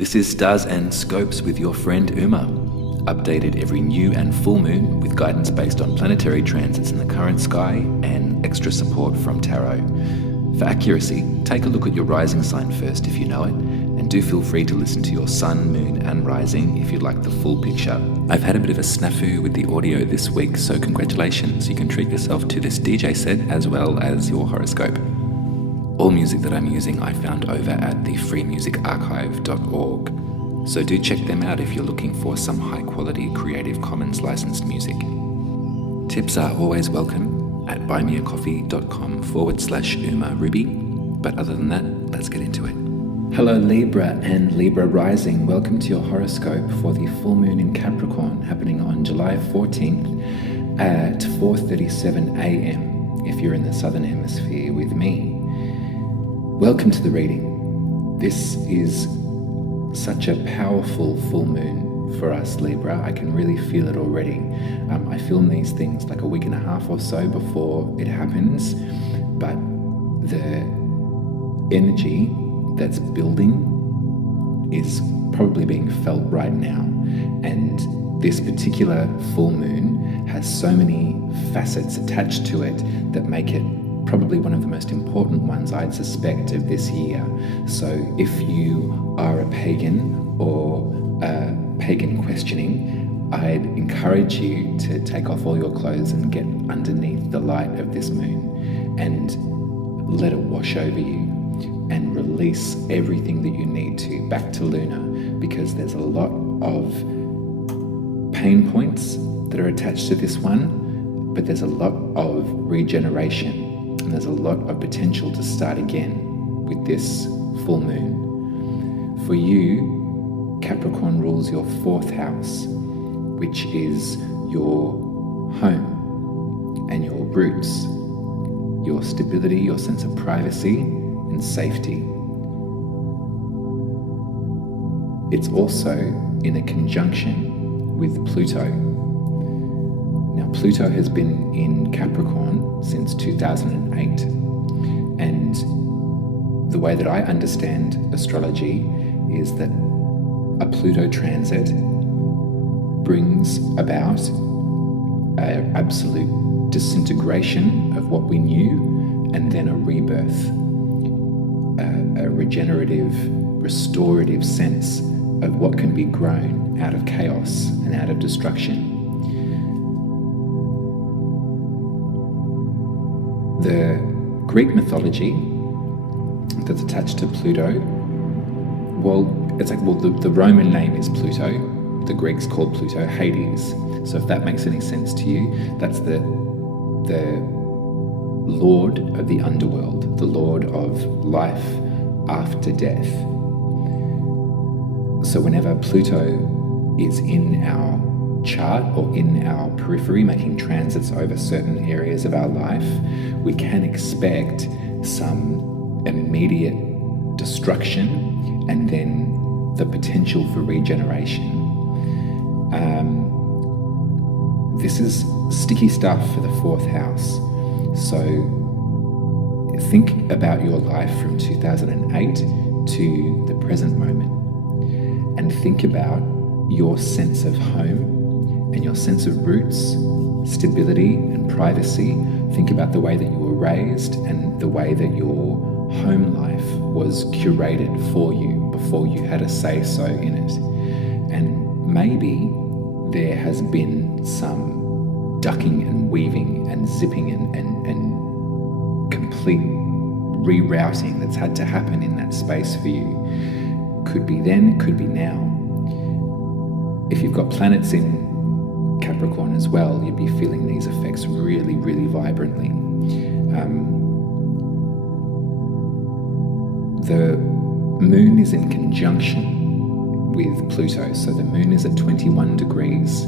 This is Stars and Scopes with your friend Uma, updated every new and full moon with guidance based on planetary transits in the current sky and extra support from tarot. For accuracy, take a look at your rising sign first if you know it, and do feel free to listen to your sun, moon and rising if you'd like the full picture. I've had a bit of a snafu with the audio this week, so congratulations, you can treat yourself to this DJ set as well as your horoscope. All music that I'm using I found over at the freemusicarchive.org, so do check them out if you're looking for some high quality Creative Commons licensed music. Tips are always welcome at buymeacoffee.com/Uma Ruby, but other than that, let's get into it. Hello Libra and Libra rising, welcome to your horoscope for the full moon in Capricorn happening on July 14th at 4:37 a.m. if you're in the southern hemisphere with me. Welcome to the reading. This is such a powerful full moon for us Libra. I can really feel it already. I film these things like a week and a half or so before it happens, but the energy that's building is probably being felt right now, and this particular full moon has so many facets attached to it that make it probably one of the most important ones I'd suspect of this year. So if you are a pagan or pagan questioning, I'd encourage you to take off all your clothes and get underneath the light of this moon and let it wash over you and release everything that you need to back to Luna, because there's a lot of pain points that are attached to this one, but there's a lot of regeneration and there's a lot of potential to start again with this full moon. For you, Capricorn rules your 4th house, which is your home and your roots, your stability, your sense of privacy and safety. It's also in a conjunction with Pluto. Now, Pluto has been in Capricorn since 2008, and the way that I understand astrology is that a Pluto transit brings about an absolute disintegration of what we knew, and then a rebirth, a regenerative, restorative sense of what can be grown out of chaos and out of destruction. The Greek mythology that's attached to Pluto, the Roman name is Pluto, the Greeks called Pluto Hades. So if that makes any sense to you, that's the Lord of the underworld, the Lord of life after death. So whenever Pluto is in our chart or in our periphery, making transits over certain areas of our life, we can expect some immediate destruction and then the potential for regeneration. This is sticky stuff for the 4th house. So think about your life from 2008 to the present moment, and think about your sense of home and your sense of roots, stability and privacy. Think about the way that you were raised and the way that your home life was curated for you before you had a say-so in it. And maybe there has been some ducking and weaving and zipping and complete rerouting that's had to happen in that space for you. Could be then, it could be now. If you've got planets in Capricorn as well, you'd be feeling these effects really, really vibrantly. The moon is in conjunction with Pluto, so the moon is at 21 degrees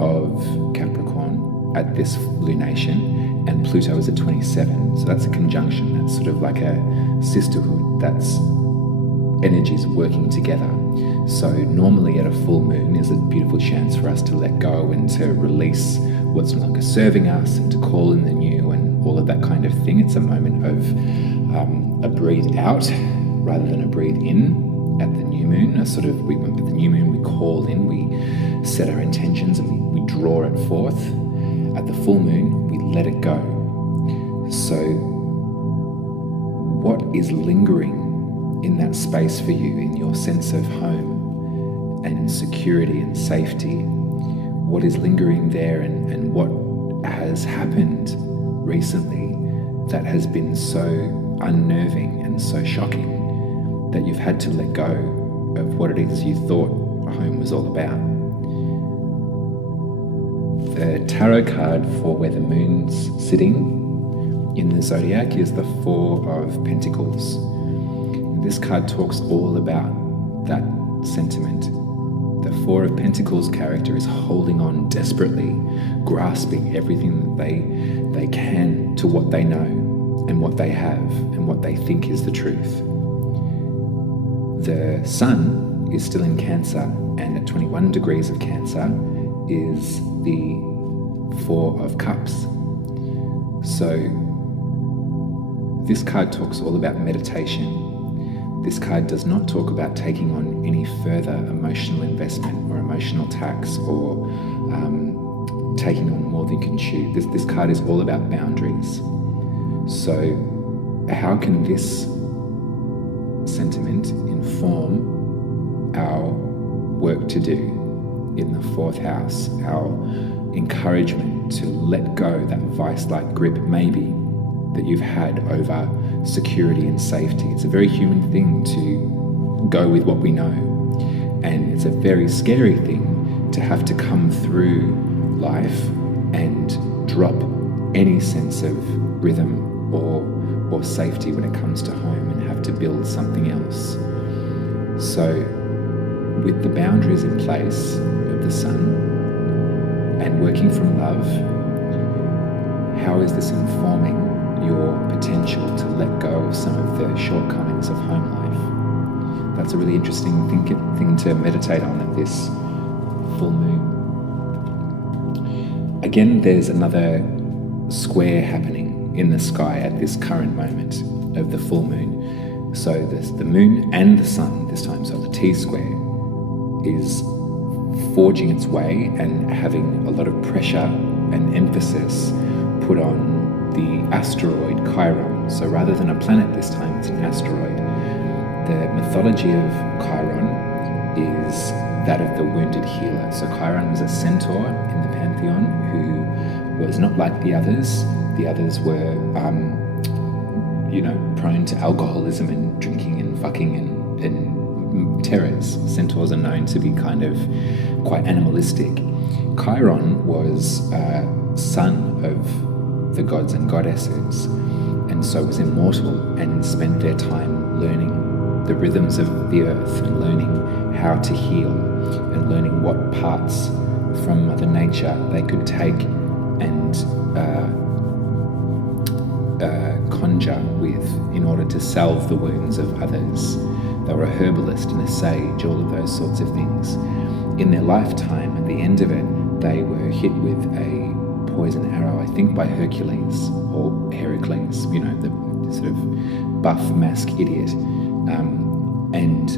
of Capricorn at this lunation, and Pluto is at 27, so that's a conjunction. That's sort of like a sisterhood. That's energies working together. So normally at a full moon is a beautiful chance for us to let go and to release what's no longer serving us and to call in the new and all of that kind of thing. It's a moment of a breathe out rather than a breathe in at the new moon, with the new moon, we call in, we set our intentions, and we draw it forth. At the full moon, we let it go. So what is lingering in that space for you, in your sense of home and security and safety? What is lingering there, and what has happened recently that has been so unnerving and so shocking that you've had to let go of what it is you thought home was all about? The tarot card for where the moon's sitting in the zodiac is the Four of Pentacles. This card talks all about that sentiment. The Four of Pentacles character is holding on desperately, grasping everything that they can to what they know and what they have and what they think is the truth. The Sun is still in Cancer, and at 21 degrees of Cancer is the Four of Cups. So this card talks all about meditation. This card does not talk about taking on any further emotional investment or emotional tax or taking on more than you can chew. This card is all about boundaries. So how can this sentiment inform our work to do in the fourth house, our encouragement to let go that vice-like grip maybe that you've had over security and safety? It's a very human thing to go with what we know, and it's a very scary thing to have to come through life and drop any sense of rhythm or safety when it comes to home and have to build something else. So with the boundaries in place of the Sun and working from love, how is this informing your potential to let go of some of the shortcomings of home life? That's a really interesting thing to meditate on at this full moon. Again, there's another square happening in the sky at this current moment of the full moon. So the moon and the Sun this time, so the T-square, is forging its way and having a lot of pressure and emphasis put on the asteroid Chiron. So rather than a planet this time, it's an asteroid. The mythology of Chiron is that of the wounded healer. So Chiron was a centaur in the pantheon who was not like the others. The others were, prone to alcoholism and drinking and fucking and terrors. Centaurs are known to be kind of quite animalistic. Chiron was son of the gods and goddesses, and so was immortal and spent their time learning the rhythms of the earth and learning how to heal and learning what parts from Mother Nature they could take and conjure with in order to salve the wounds of others. They were a herbalist and a sage, all of those sorts of things. In their lifetime, at the end of it, they were hit with a poison arrow, I think by Hercules or Heracles, the sort of buff mask idiot. And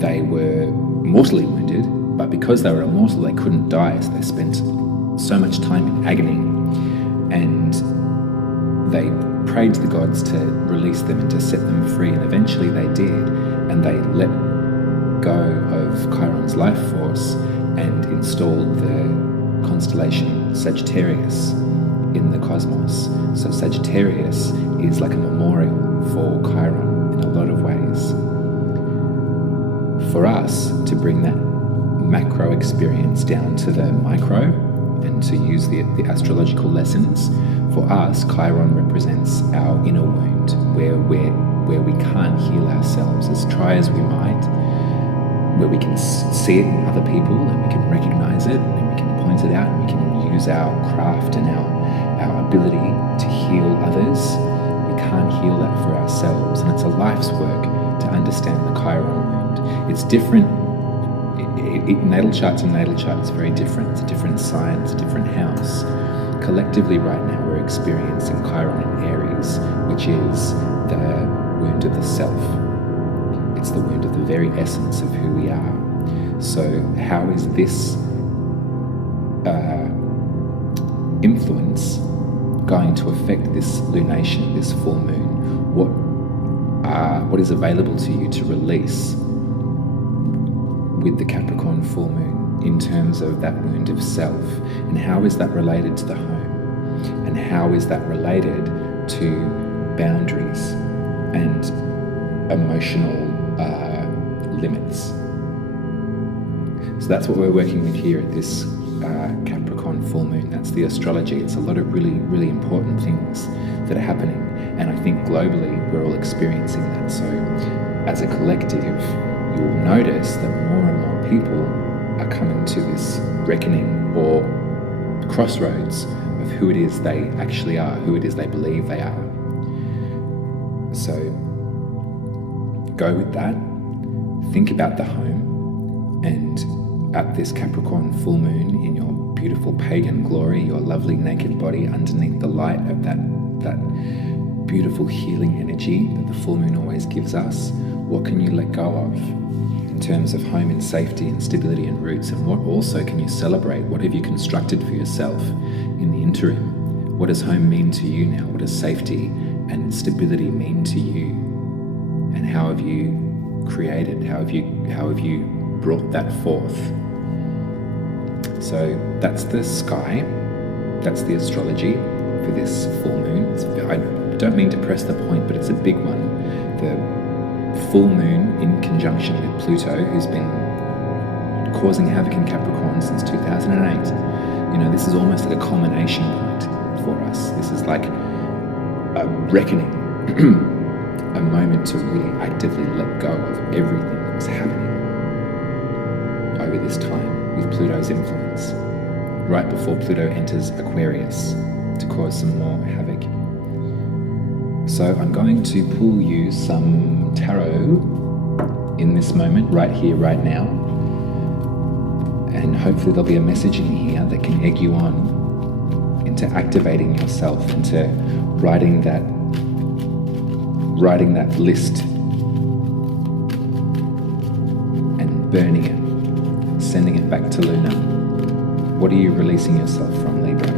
they were mortally wounded, but because they were immortal, they couldn't die, so they spent so much time in agony. And they prayed to the gods to release them and to set them free, and eventually they did, and they let go of Chiron's life force and installed the constellation Sagittarius in the cosmos. So Sagittarius is like a memorial for Chiron in a lot of ways. For us to bring that macro experience down to the micro and to use the astrological lessons, for us, Chiron represents our inner wound, where we can't heal ourselves, as try as we might, where we can see it in other people and we can recognize it and we can point it out and we can use our craft and our ability to heal others. We can't heal that for ourselves, and it's a life's work to understand the Chiron wound. It's different. Natal chart to natal chart is very different. It's a different sign, it's a different house. Collectively right now we're experiencing Chiron in Aries, which is the wound of the self. It's the wound of the very essence of who we are. So how is this influence going to affect this lunation, this full moon? What is available to you to release with the Capricorn full moon in terms of that wound of self? And how is that related to the home? And how is that related to boundaries and emotional limits? So that's what we're working with here at this Capricorn full moon. That's the astrology. It's a lot of really, really important things that are happening. And I think globally, we're all experiencing that. So as a collective, you'll notice that more and more people are coming to this reckoning or crossroads of who it is they actually are, who it is they believe they are. So go with that. Think about the home, and at this Capricorn full moon, in your beautiful pagan glory, your lovely naked body underneath the light of that beautiful healing energy that the full moon always gives us, what can you let go of in terms of home and safety and stability and roots? And what also can you celebrate? What have you constructed for yourself in the interim? What does home mean to you now? What does safety and stability mean to you? And how have you created? How have you brought that forth? So that's the sky. That's the astrology for this full moon. I don't mean to press the point, but it's a big one. The full moon in conjunction with Pluto, who's been causing havoc in Capricorn since 2008. This is almost like a culmination point for us. This is like a reckoning, a moment to really actively let go of everything that was happening over this time with Pluto's influence, right before Pluto enters Aquarius to cause some more havoc. So I'm going to pull you some tarot in this moment, right here, right now. And hopefully there'll be a message in here that can egg you on into activating yourself, into writing that list and burning it, sending it back to Luna. What are you releasing yourself from, Libra?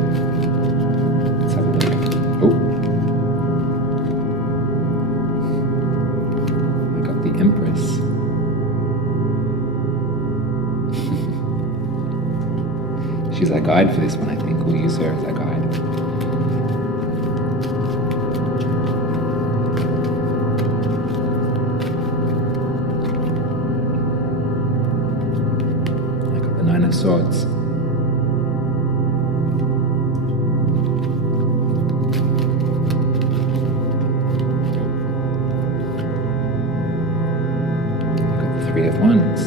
Let's have a look. Oh. I got the Empress. She's our guide for this one, I think. We'll use her as our guide. I got the Nine of Swords. I got the Three of Wands.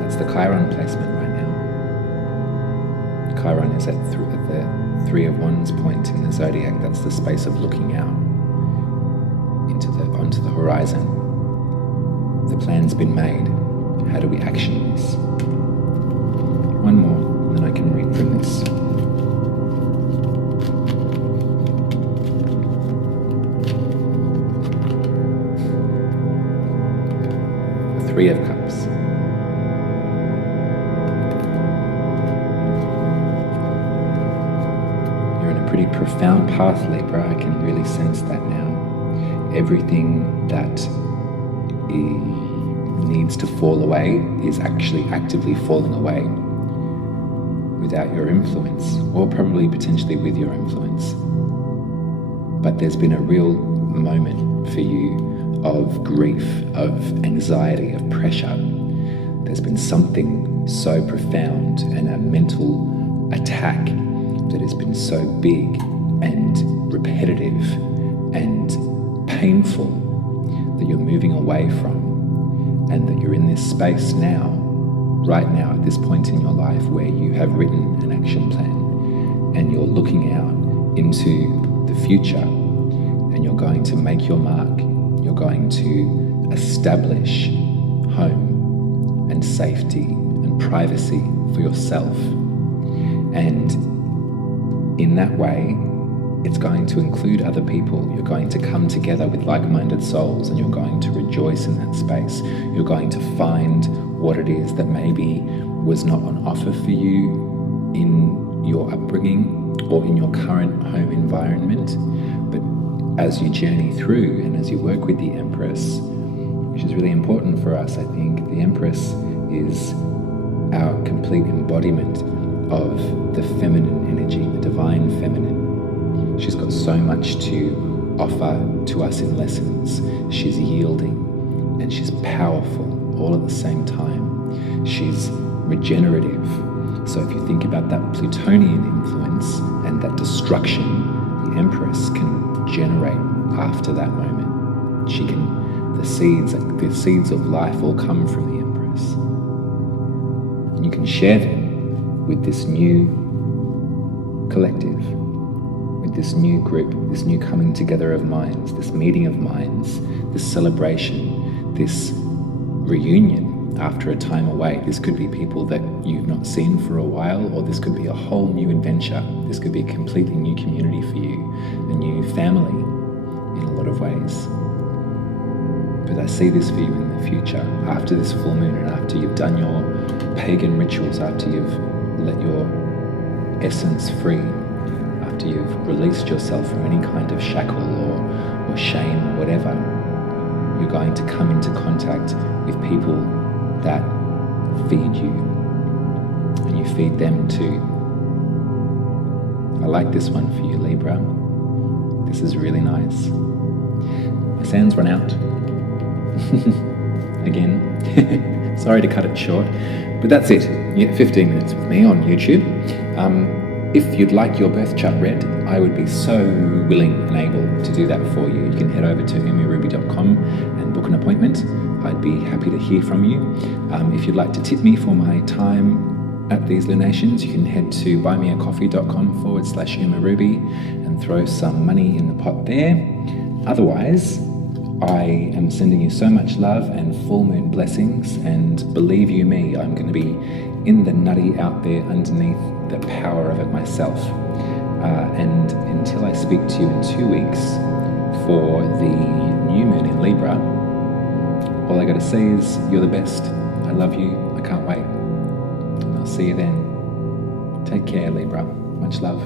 That's the Chiron placement right now. Chiron is at the Three of Wands point in the zodiac. That's the space of looking out onto the horizon. The plan's been made. How do we action this? One more, and then I can read from this. The Three of Cups. Pretty profound path, Libra. I can really sense that now. Everything that needs to fall away is actually actively falling away without your influence, or probably potentially with your influence. But there's been a real moment for you of grief, of anxiety, of pressure. There's been something so profound and a mental attack that has been so big and repetitive and painful that you're moving away from, and that you're in this space now, right now, at this point in your life where you have written an action plan and you're looking out into the future and you're going to make your mark. You're going to establish home and safety and privacy for yourself. And in that way, it's going to include other people. You're going to come together with like-minded souls, and you're going to rejoice in that space. You're going to find what it is that maybe was not on offer for you in your upbringing or in your current home environment. But as you journey through and as you work with the Empress, which is really important for us, I think, the Empress is our complete embodiment of the feminine energy, the divine feminine. She's got so much to offer to us in lessons. She's yielding and she's powerful all at the same time. She's regenerative. So if you think about that Plutonian influence and that destruction, the Empress can generate after that moment. She can, the seeds of life all come from the Empress. And you can share them with this new collective, with this new group, this new coming together of minds, this meeting of minds, this celebration, this reunion after a time away. This could be people that you've not seen for a while, or this could be a whole new adventure. This could be a completely new community for you, a new family in a lot of ways. But I see this for you in the future, after this full moon and after you've done your pagan rituals, after you've let your essence free, after you've released yourself from any kind of shackle or shame or whatever, you're going to come into contact with people that feed you, and you feed them too. I like this one for you, Libra. This is really nice. My sand's run out. Again. Sorry to cut it short, but that's it. You get 15 minutes with me on YouTube. If you'd like your birth chart read, I would be so willing and able to do that for you. You can head over to umaruby.com and book an appointment. I'd be happy to hear from you. If you'd like to tip me for my time at these lunations, you can head to buymeacoffee.com/umaruby and throw some money in the pot there. Otherwise, I am sending you so much love and full moon blessings, and believe you me, I'm going to be in the nutty out there underneath the power of it myself. And until I speak to you in 2 weeks for the new moon in Libra, all I got to say is you're the best. I love you. I can't wait. And I'll see you then. Take care, Libra. Much love.